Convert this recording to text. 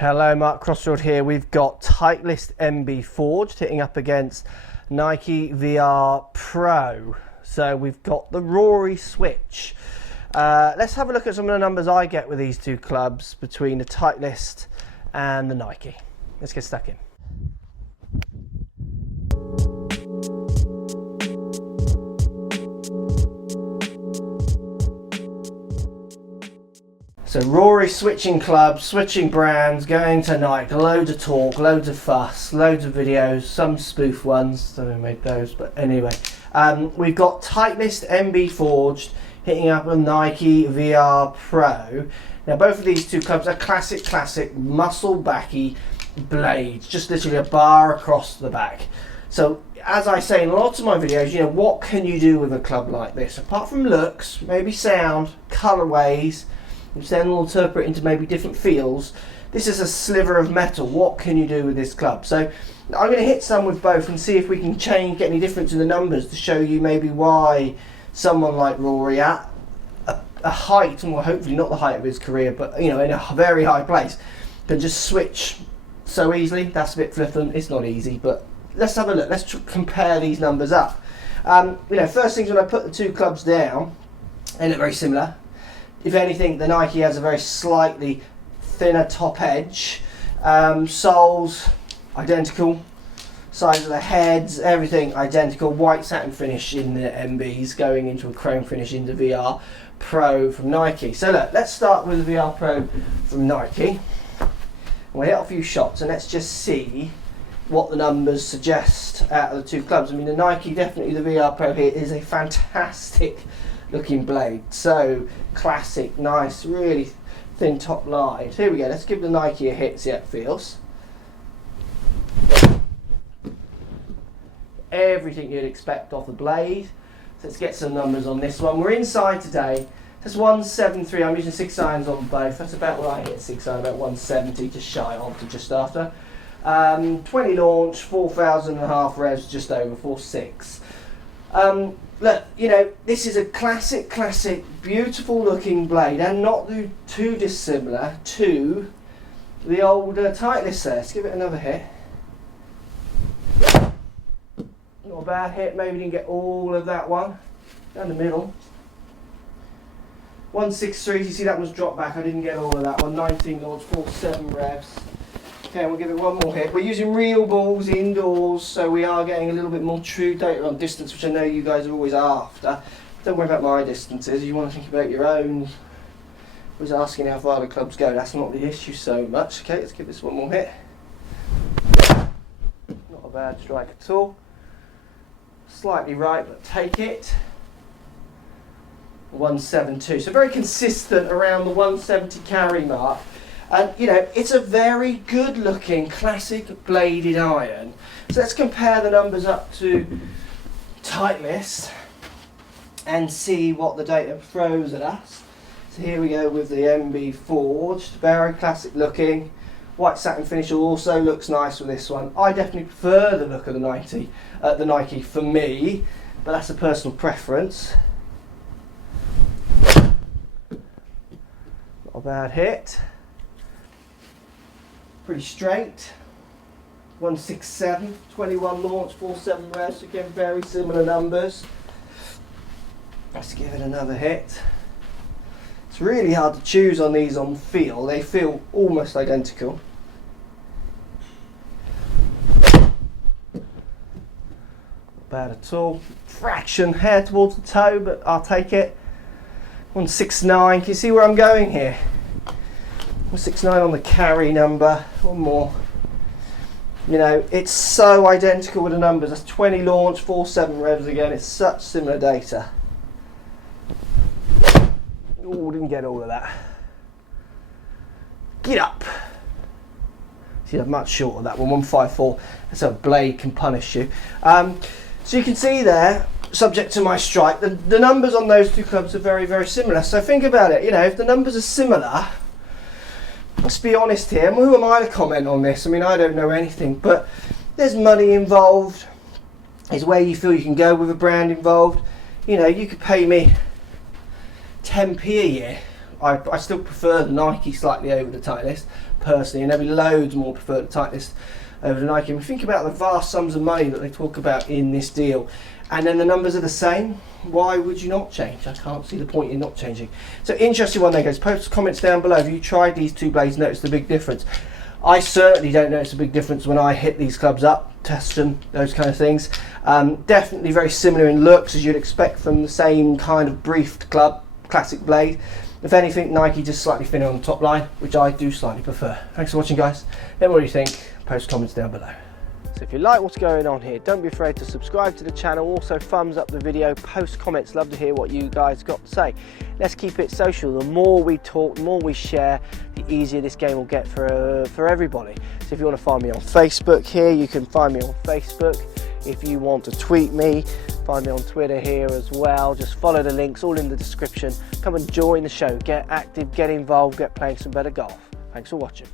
Hello, Mark Crossfield here. We've got Titleist MB Forged hitting up against Nike VR Pro. So we've got the Rory switch. Let's have a look at some of the numbers I get with these two clubs between the Titleist and the Nike. Let's get stuck in. So Rory switching clubs, switching brands, going to Nike, loads of talk, loads of fuss, loads of videos, some spoof ones, don't know who made those, but anyway. We've got Titleist MB Forged hitting up with Nike VR Pro. Now both of these two clubs are classic muscle backy blades, just literally a bar across the back. So as I say in lots of my videos, you know, what can you do with a club like this? Apart from looks, maybe sound, colorways, which then will interpret into maybe different feels. This is a sliver of metal. What can you do with this club? So I'm going to hit some with both and see if we can get any difference in the numbers to show you maybe why someone like Rory at a height, well hopefully not the height of his career, but you know, in a very high place, can just switch so easily. That's a bit flippant. It's not easy, but let's have a look. Let's compare these numbers up. You know, first things, when I put the two clubs down, they look very similar. If anything, the Nike has a very slightly thinner top edge. Soles identical, size of the heads, everything identical. White satin finish in the MBs, going into a chrome finish in the VR Pro from Nike. So look, let's start with the VR Pro from Nike. We'll hit a few shots and let's just see what the numbers suggest out of the two clubs. I mean, the Nike, definitely the VR Pro here is a fantastic looking blade. So classic, nice, really thin top line. Here we go, let's give the Nike a hit, see how it feels. Everything you'd expect off the blade. So let's get some numbers on this one. We're inside today. That's 173. I'm using 6 irons on both. That's about what I hit 6 iron, about 170, just shy of to just after. 20 launch, 4,500 revs, just over 4.6. Look, you know, this is a classic, beautiful looking blade and not too dissimilar to the old Titleist there. Let's give it another hit. Not a bad hit, maybe didn't get all of that one. Down the middle. 163, you see that one's dropped back, I didn't get all of that one. 19 launch, 4.7 revs. Okay, we'll give it one more hit. We're using real balls indoors, so we are getting a little bit more true data on distance, which I know you guys are always after. Don't worry about my distances, you want to think about your own. I was asking how far the clubs go, that's not the issue so much. Okay, let's give this one more hit. Not a bad strike at all. Slightly right, but take it. 172, so very consistent around the 170 carry mark. And you know, it's a very good looking classic bladed iron. So let's compare the numbers up to Titleist and see what the data throws at us. So here we go with the MB Forged, very classic looking. White satin finish also looks nice with this one. I definitely prefer the look of the Nike for me, but that's a personal preference. Not a bad hit. Pretty straight. 167, 21 launch, 4.7 revs. Again, very similar numbers. Let's give it another hit. It's really hard to choose on these on feel. They feel almost identical. Not bad at all. Fraction hair towards the toe, but I'll take it. 169. Can you see where I'm going here? 169 on the carry number. One more. You know, it's so identical with the numbers. That's 20 launch, 4.7 revs again. It's such similar data. Oh, didn't get all of that. Get up. See, I'm much short of that one. 154. That's a blade can punish you. So you can see there, subject to my strike, the numbers on those two clubs are very similar. So think about it. You know, if the numbers are similar, let's be honest here, who am I to comment on this? I mean, I don't know anything, but there's money involved. There's where you feel you can go with a brand involved. You know, you could pay me 10p a year. I still prefer the Nike slightly over the Titleist personally, and there'll be loads more prefer the Titleist over the Nike. And we think about the vast sums of money that they talk about in this deal, and then the numbers are the same. Why would you not change? I can't see the point in not changing. So interesting one there, guys. Post comments down below. Have you tried these two blades? Notice the big difference? I certainly don't notice a big difference when I hit these clubs up, test them, those kind of things. Definitely very similar in looks as you'd expect from the same kind of briefed club, classic blade. If anything, Nike just slightly thinner on the top line, which I do slightly prefer. Thanks for watching, guys. Let me know what you think. Post comments down below. So if you like what's going on here, don't be afraid to subscribe to the channel. Also thumbs up the video, post comments, love to hear what you guys got to say. Let's keep it social. The more we talk, the more we share, the easier this game will get for everybody. So if you want to find me on Facebook here, you can find me on Facebook. If you want to tweet me, find me on Twitter here as well. Just follow the links, all in the description. Come and join the show, get active, get involved, get playing some better golf. Thanks for watching.